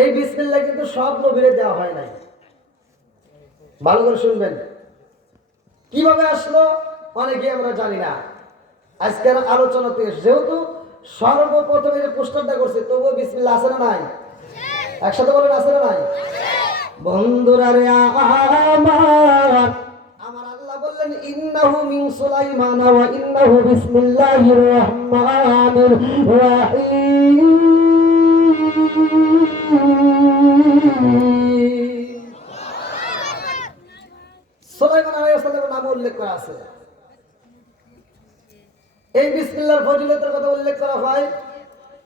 এই বিসমিল্লাহ কিন্তু সব নবীরে দেওয়া হয় নাই। ভালো করে শুনবেন, কিভাবে আসলো অনেকে আমরা জানি না। আজকের আলোচনা থেকে যেহেতু সর্বপ্রথমে যে পোস্টারটা করছে, তবুও বিসমিল্লাহ আছে না নাই? একসাথে বলেন, আছে না নাই? বন্ধুরা রে আমার, আমার আল্লাহ বললেন ইন্নাহু মিন সুলাইমান ওয়া ইন্নাহু বিসমিল্লাহির রহমানির রহিম। সুলাইমান আলাইহিস সালামের নাম উল্লেখ করা আছে। এই বিসমিল্লাহর ফজিলতের কথা উল্লেখ করা হয়,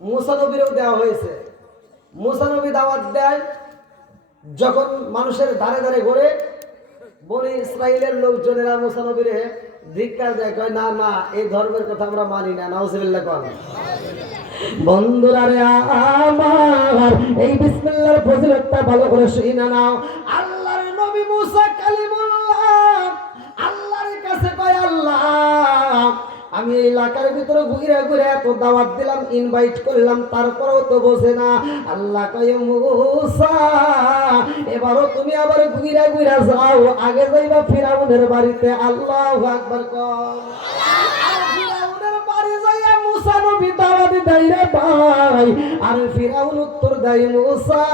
মুসা নবীরও দেওয়া হয়েছে। মুসা নবী দাওয়াত দেয় যখন মানুষের ধারে ধারে ঘুরে, বনি ইসরাইলের লোকজনেরা মুসা নবীরে ধিক্কার দেয়, কয় না না, এই ধর্মের কথা আমরা মানি না। নাউজুবিল্লাহ কোন। বন্ধুরা রে আমার, এই বিসমিল্লাহর ফজিলতটা ভালো করে শুনে নাও। আল্লাহর নবী মুসা কালিমুল্লাহ আল্লাহর কাছে কয়, আল্লাহ আমি এই এলাকার ভিতরে ঘুরে ঘুরে এত দাওয়াত দিলাম, ইনভাইট করলাম, তারপরেও তো বোঝে না। আল্লাহ কয়, মুসা এবারও তুমি আবার ঘুরে ঘুরে যাও, আগে যাইবা ফিরাউনের বাড়িতে। আল্লাহু আকবার কও। ফিরাউনের বাড়ি যাইয়া মুসা নবী দাওয়াত দেয় রে ভাই, আর ফিরাউন উত্তর দেয়, মুসা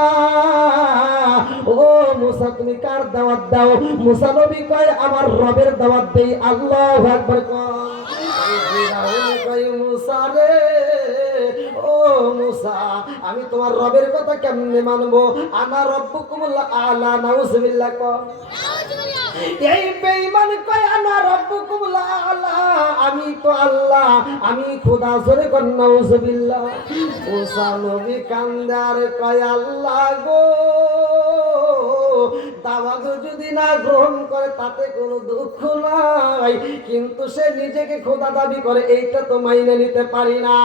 ও মুসা তুমি কার দাওয়াত দাও? মুসা নবী কয়, আমার রবের দাওয়াত দেই। আল্লাহু আকবার কও। মুসা রে, ও মুসা, আমি তোমার রবের কথা কেমনে মানবো? আনা রব্বুকুমুল আলা। নাউজুবিল্লাহ কও। এই বেঈমান কয়, আনা রব্বুকুমুল আলা, আমি তো আল্লাহ, আমি খোদা। জোরে কর নাউজুবিল্লাহ। মুসা নবী কান্দার কয়, আল্লাহ গো, দাওয়াত যদি না গ্রহণ করে তাতে কোনো দুঃখ নাই, কিন্তু সে নিজেকে খোদা দাবি করে, এইটা তো মাইনে নিতে পারি না।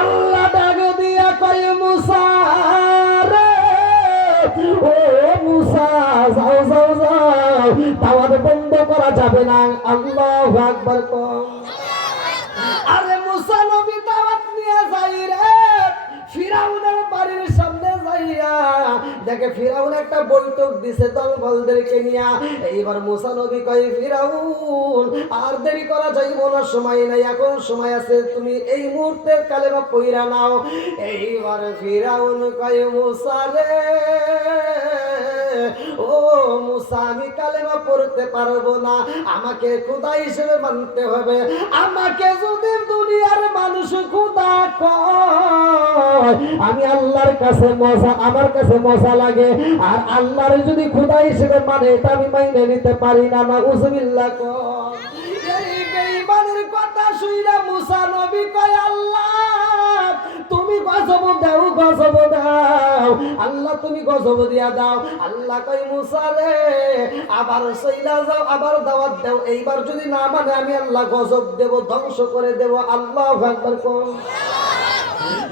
আল্লাহ ডাক দিয়া কয়, মুসা রে, ও মুসা, যাও যাও যাও, দাওয়াত বন্ধ করা যাবে না। আল্লাহু আকবার কও। আরে মুসা নবী দাওয়াত নিয়ে যাই রে ফিরাউনের বাড়ির সামনে যাইয়া দেখে ফিরাউন একটা বৈঠক দিছে দলবলদেরকে নিয়া। এইবার মুসা নবী কয়, ফিরাউন আর দেরি করা যাইব না, সময় নাই, এখন সময় আছে, তুমি এই মুহূর্তে কালেমা পইরা নাও। এইবার ফিরাউন কয়, মুসা রে, ও মুসা, আমি কালেমা পড়তে পারবো না, আমাকে খোদা হিসেবে মানতে হবে। আমাকে যদি দুনিয়ার মানুষ খোদা কয়, আমি আল্লাহর কাছে মজা, আমার কাছে মজা লাগে, আর আল্লাহর যদি খোদা হিসেবে মানে, এটা আমি মাইনে নিতে পারি না। নাউজুবিল্লাহ কও। এই বেঈমানের কথা শুইরা মুসা নবী কয়, আল্লাহ তুমি গজব দাও, গজব দাও, আল্লাহ তুমি গজব দিয়া দাও। আল্লাহ কয়, মুসা রে, আবার সইলা যাও, আবার দাওয়াত দাও, এইবার যদি না মানে আমি আল্লাহ গজব দেব, ধ্বংস করে দেব। আল্লাহু আকবার কও।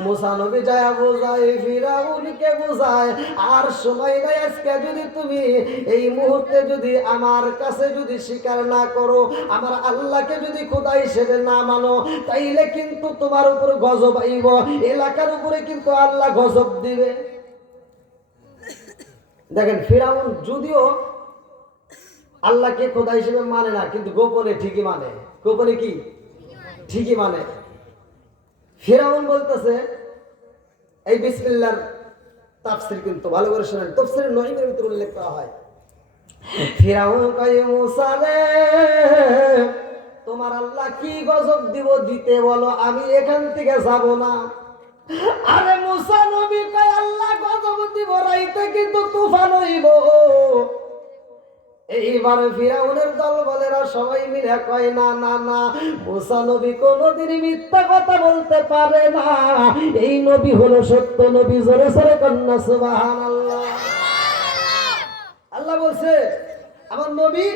মুসা নবী যায় বোঝায়, ফিরাউনকে বোঝায়, আর সময় নাই, আজকে যদি তুমি এই মুহূর্তে যদি আমার কাছে যদি স্বীকার না করো, আমার আল্লাহকে যদি খোদা হিসেবে না মানো, তাইলে কিন্তু তোমার উপর গজব আইব, এলাকার উপরে কিন্তু আল্লাহ গজব দিবে। দেখেন, ফিরাউন যদিও আল্লাহকে খোদা হিসেবে মানে না, কিন্তু গোপনে ঠিকই মানে। গোপনে কি? ঠিকই মানে। ফিরাউন বলতেছে, এই বিসমিল্লাহর তাফসীর কিন্তু ভালো করে শুনেন, তাফসীরে নঈমের ভিতরে উল্লেখ করা হয়। ফিরাউন কয়, মুসা রে, তোমার আল্লাহ কি গজব দিব, দিতে বলো, আমি এখান থেকে যাব না। আরে মুসা নবী কয়, আল্লাহ গজব দিব, রাইতে কিন্তু তুফান হইব। এইবার ফিরাউনের দলবলেরা সবাই মিলে কয়, না না না, মুসা নবী কোনদিন মিথ্যা কথা বলতে পারে না, এই নবী হলো সত্য নবী। জোরে জোরে কন্যা সুবহানাল্লাহ। আল্লাহ বলছে, আমার নবী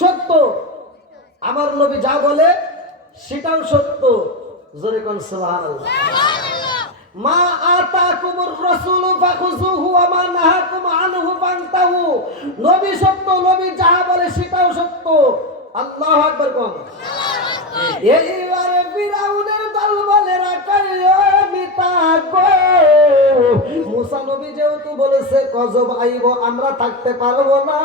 সত্য, আমার নবী যা বলে সেটাও সত্য। জোরে কোন সুবহানাল্লাহ। মা আতাকুমুর রাসূলু ফাখুযুহু ওয়া মা নাহাকুম আনহু ফান্তাহু। নবী সত্য, নবী যা বলে সেটাও সত্য। আল্লাহু আকবার কোন। এইবারে ফিরাউনের দলবলেরা কয়, মিতা গো, মুসা নবী যেহেতু বলেছে গজব আইব, আমরা থাকতে পারবো না,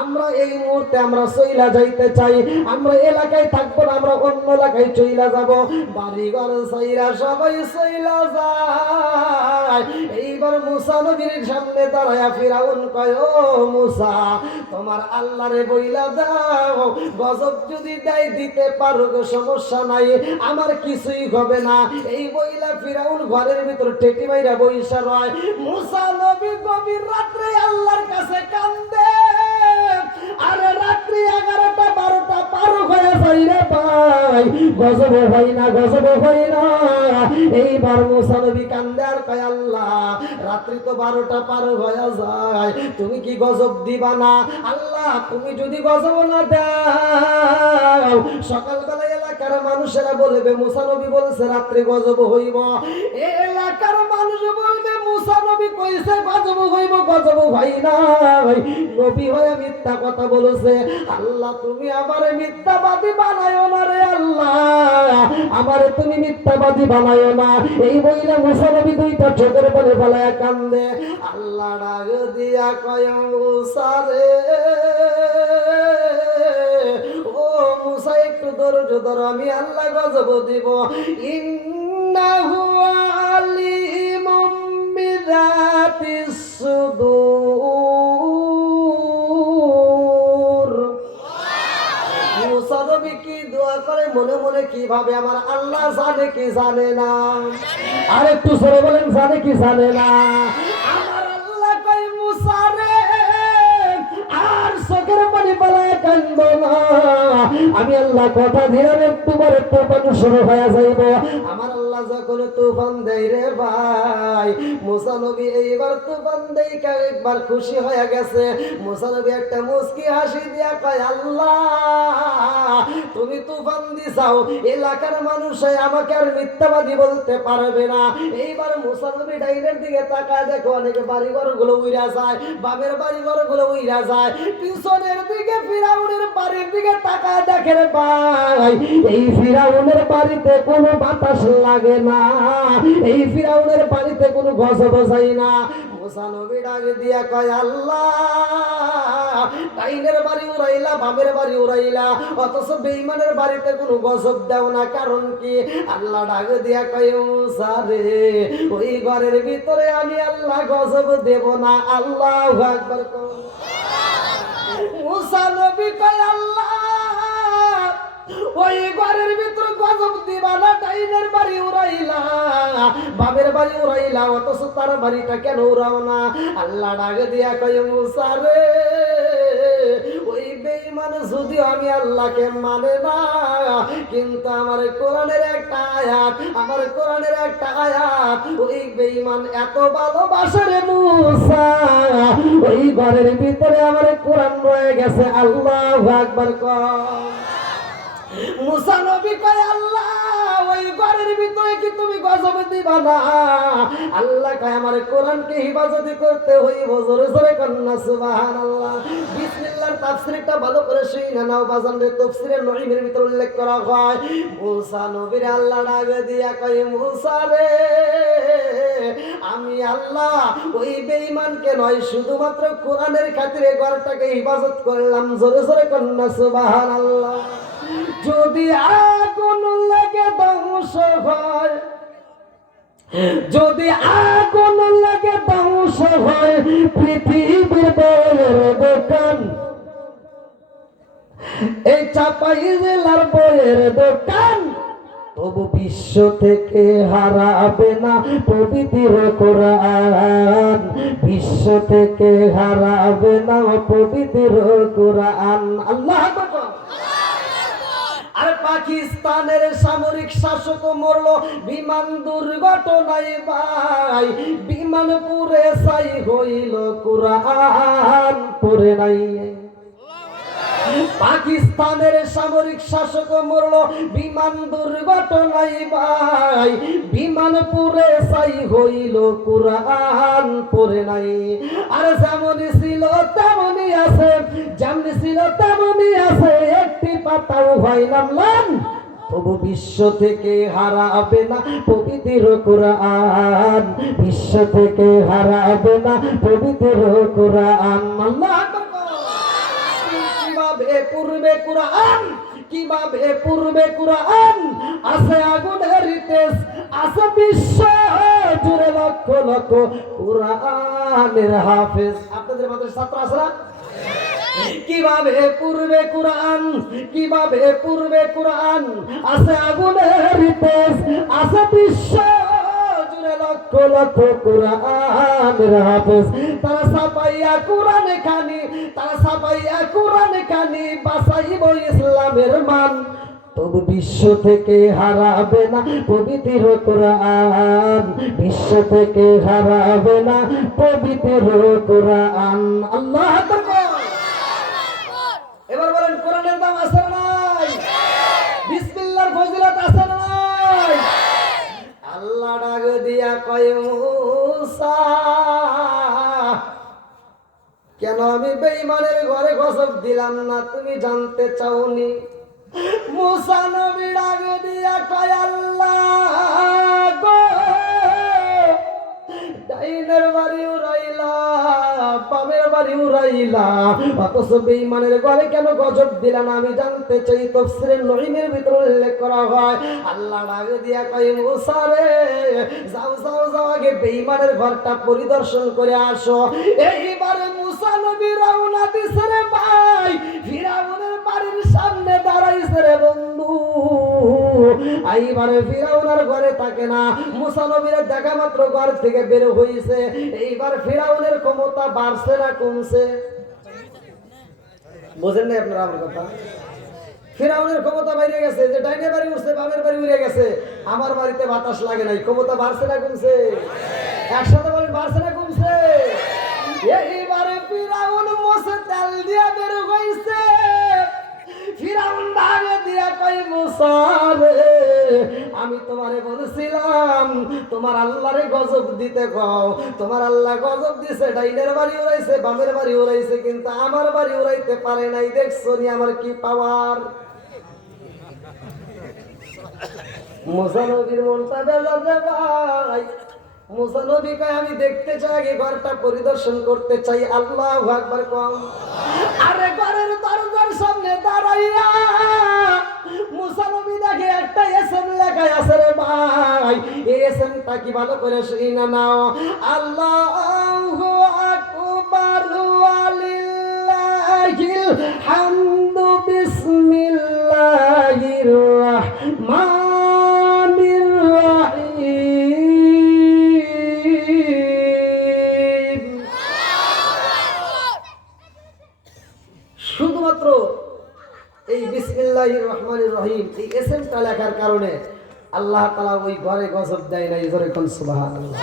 আমরা এই মুহূর্তে আমরা চইলা যাইতে চাই, আমরা এলাকায় থাকবো না, আমরা অন্য এলাকায় চইলা যাব। বাড়ি ঘর সাইরা সবাই চইলা যায়। এইবার মুসা নবীর সামনে দাঁড়ায়া ফিরাউন কয়, ও মুসা, তোমার আল্লাহরে বইলা দাও, গজব যদি দেয় দিতে পারো, সমস্যা নাই, আমার কিছুই হবে না। এই বইলা ফিরাউন ঘরের ভিতর টেটি মাইরা বইসা রয়। মুসা নবী গভীর রাত্রে আল্লাহর কাছে কান্দে। আরে রাত্রি 11টা 12টা পার হয়ে যাই রে ভাই, গজব হয় না, গজব হয় না। এইবার মুসা নবী কান্দে আর কয়, আল্লাহ রাত্রি তো 12টা পার হয়ে যায়, তুমি কি গজব দিবা না? আল্লাহ তুমি যদি গজব না দাও, সকালবেলা এলাকার মানুষেরা বলবে মুসা নবী বলছে রাত্রে গজব হইব। এলাকার মানুষ বলবে মুসা নবী কইছে গজব হইব, গজব হয় নাই, নবী হয়ে মিথ্যা কথা বলেছে। আল্লাহ তুমি আমারে মিথ্যাবাদী বানায়ো না রে আল্লাহ, আমারে তুমি মিথ্যাবাদী বানায়ো না। এই বইলা মুসা নবী দুইটা চোখের পানি ফেলায়া কান্দে। আল্লাহ ডাক দিয়া কয়, মুসা রে, ও মুসা একটু ধৈর্য ধরো, আমি আল্লাহ গজব দিব। ইন্নাহু আলিমুম বিযাতিস সুদূর। মুসা নবী কি দোয়া করে মনে মনে, কিভাবে আমার আল্লাহ জানে কি জানে না? আর একটু সরে বলেন, জানে কি জানে না? আমার আল্লাহ কয়, মুসা রে আর চোখের পানি পালায় কান্দো না, আমি আল্লাহ কথা দিলাম একটু পরে তুফান শুরু হয়ে যাইব। আমার আল্লাহ যখন তুফান দেয় রে ভাই, মুসা নবী এইবার তুফান দেই একবার খুশি হয়ে গেছে। মুসা নবী একটা মুস্কি হাসি দিয়া কয়, আল্লাহ তুমি তুফান দিছাও, এলাকার মানুষ আমাকে আর মিথ্যাবাদী বলতে পারবে না। এইবার মুসা নবী ডাইনের দিকে তাকায়, দেখো অনেকে বাড়িঘর গুলো উইরা যায়, বাবের বাড়িঘর গুলো উইরা যায়, পিছনের দিকে ফিরাউনের বাড়ির দিকে তাকায়, দেখে রে ভাই এই ফিরাউনের বাড়িতে কোনো বাতাস লাগে না, এই ফিরাউনের বাড়িতে কোনো গজব যায় না। মুসা নবী ডাক দিয়া কয়, আল্লাহ ডাইনের বাড়ি উড়াইলা, বামের বাড়ি উড়াইলা, অথচ বেঈমানের বাড়িতে কোনো গজব দাও না, কারণ কি? আল্লাহ ডাক দিয়া কয়, মুসা রে, ওই ঘরের ভিতরে আমি আল্লাহ গজব দেব না। আল্লাহু আকবার। মুসা নবী কয়, আল্লাহ ওই ঘরের ভিতরে গজব দিবা না, ডাইনের বাড়ি উড়াইলা, বাবের বাড়ি উড়াইলা, অথচ তার বাড়িটা কেন উড়াও না? আল্লাহ ডাক দিয়া কয়, মুসা রে, ওই বেঈমান যদিও আমি আল্লাহকে মানে না, কিন্তু আমার কোরআনের একটা আয়াত, আমার কোরআনের একটা আয়াত ওই বেঈমান এত ভালোবাসে রে মুসা, ওই ঘরের ভিতরে আমার কোরআন রয়ে গেছে। আল্লাহু আকবার কর। মুসা নবী কয়, আল্লাহ ওই ঘরের ভিতরে কি তুমি গজব দিবা না? আল্লাহ কয়, আমার কোরআনকে হিফাজত করতে হইব। জোরে জোরে কন্না সুবহানাল্লাহ। বিসমিল্লাহর তাফসীরটা ভালো করে শুনে নাও বাজান রে। তাফসীরে নঈমের ভিতর উল্লেখ করা হয়, মুসা নবীর আল্লাহ ডাক দিয়া কয়, মুসা রে, আমি আল্লাহ ওই বেঈমানকে নয়, শুধুমাত্র কোরআনের খাতিরে ঘরটাকে হিফাজত করলাম। জোরে জোরে কন্না সুবহানাল্লাহ। যদি আগুন লেগে ধ্বংস হয়, যদি আগুন লেগে ধ্বংস হয় পৃথিবীর বইয়ের দোকান, এই চাপাই জেলার বইয়ের দোকান, তবু বিশ্ব থেকে হারাবে না পবিত্র কোরআন, বিশ্ব থেকে হারাবে না পবিত্র কোরআন। আল্লাহ আকবার। আর পাকিস্তানের সামরিক শাসক মরল বিমান দুর্ঘটনায় ভাই, বিমান পুরে ছাই হইল, কোরআন পড়ে নাই। পাকিস্তানের সামরিক শাসক মরল বিমান দুর্ঘটনায় ভাই, বিমান পুরে ছাই হইল, কোরআন পড়ে নাই। আর যেমনই ছিল তেমনই আছে, যেমনি ছিল তেমনই আছে, একটি পাতাও হয় নামলাম তবু বিশ্ব থেকে হারাবে না পবিত্র কোরআন, বিশ্ব থেকে হারাবে না পবিত্র কোরআন। আল্লাহু আকবার। কিভাবে পূর্বে কোরআন, কিভাবে পূর্বে কোরআন আছে আগুনের তেজ, আছে বিশ্ব জুড়ে লক্ষ লক্ষ কোরআনের হাফেজ। আপনাদের মাঝে ছাত্র আছে না? কিভাবে পূর্বে কোরআন, কিভাবে পূর্বে কোরআন আছে আগুনের তেজ, আছে বিশ্ব জুড়ে লক্ষ লক্ষ কোরআনের হাফেজ। তারা ছাপাইয়া কোরআন খানি, তারা ছাপাইয়া কোরআন খানি বাঁচাইব ইসলামের মান। তবু বিশ্ব থেকে হারাবে না পবিত্র কোরআন, বিশ্ব থেকে হারাবে না পবিত্র কোরআন। আল্লাহ আকবার। এবার বলেন কোরআনের দাম আছে না নাই? বিসমিল্লাহর ফজিলত আছে না নাই? আল্লাহ ডাক দিয়া কয় মুসা, কেন আমি বেঈমানের ঘরে গজব দিলাম না তুমি জানতে চাওনি? মুসা নবী ডাক দিয়া কয় আল্লাহ গো, ডাইনের বাড়ি উড়াইলা, বামের বাড়ি উড়াইলা, অথচ বেঈমানের ঘরে কেন গজব দিলা না আমি জানতে চাই। তাফসীরে নঈমের ভিতরে উল্লেখ করা হয় আল্লাহ ডাক দিয়া কয় মুসা রে, যাও যাও যাও আগে বেঈমানের ঘরটা পরিদর্শন করে আসো। এইবারে মুসা নবী রওনা দিছে রে ভাই, ফিরাউনের বাড়ির সামনে দাঁড়াইছে রে বন্ধু। এইবারে ফিরাউনের ঘরে থাকে না, মুসা নবীর দেখা মাত্র ঘর থেকে বের হইছে। এইবার ফিরাউনের ক্ষমতা বাড়ছে না কমছে? বুঝেন না আপনারা আমার কথা? ফিরাউনের ক্ষমতা বাইরে গেছে, যে ডাইনে বাড়ি উঠছে বামের বাড়ি উড়ে গেছে, আমার বাড়িতে বাতাস লাগে নাই। ক্ষমতা বাড়ছে না কমছে? একসাথে বলেন বাড়ছে না কমছে? এইবারে ফিরাউন মোছে তেল দিয়া বের হইছে। ফিরাউন ডাকে দিয়া কই মুসা রে, আমি তোমারে বলেছিলাম তোমার আল্লাহরে গজব দিতে কও, তোমার আল্লাহ গজব দিছে, ডাইনের বাড়ি উড়াইছে বামের বাড়ি উড়াইছে, কিন্তু আমার বাড়ি উড়াইতে পারে নাই। দেখছো নি আমার কি পাওয়ার? মুসা নবীর মনটা বেজার রে ভাই। মুসা নবী কয় আমি দেখতে চাই, আগে ঘরটা পরিদর্শন করতে চাই। আল্লাহু আকবার কও। আরে ঘরের দরজার সামনে দাঁড়াইয়া মুসা নবী দেখে একটা এসএম লেখা আছে রে ভাই। এই এসএমটা কি ভালো করে শুনে নাও। আল্লাহু আকবার ওয়ালিল্লাহিল হামদু বিসমিল্লাহির রাহমানির রাহিম। শুধুমাত্র এই বিসমিল্লাহির রহমানির রহিম এই এসএমটা লেখার কারণে আল্লাহ তাআলা ওই ঘরে গজব দেয় নাই। জোরে কোন সুবহানাল্লাহ।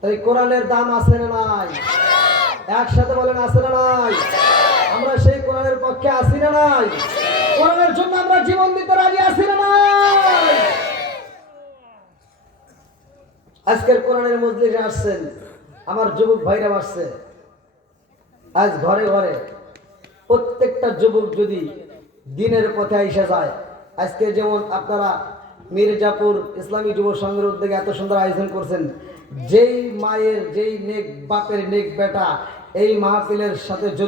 তাই কোরআনের দাম আছে না নাই? একসাথে বলেন আছে না নাই? আমরা সেই কোরআনের পক্ষে আছি না নাই? কোরআনের জন্য আমরা জীবন দিতে রাজি আছি না নাই? আজকের কোরআনের মজলিসে আসছেন আমার যুবক ভাইরা আসছে। আজ ঘরে ঘরে প্রত্যেকটা যুবক যদি দিনের পথে আইসা যায়, আজকে যেমন আপনারা মির্জাপুর ইসলামী যুব সংঘের উদ্যোগে এত সুন্দর আয়োজন করছেন, যেই মায়ের যেই নেক বাপের নেক বেটা এই মাহফিলের সাথে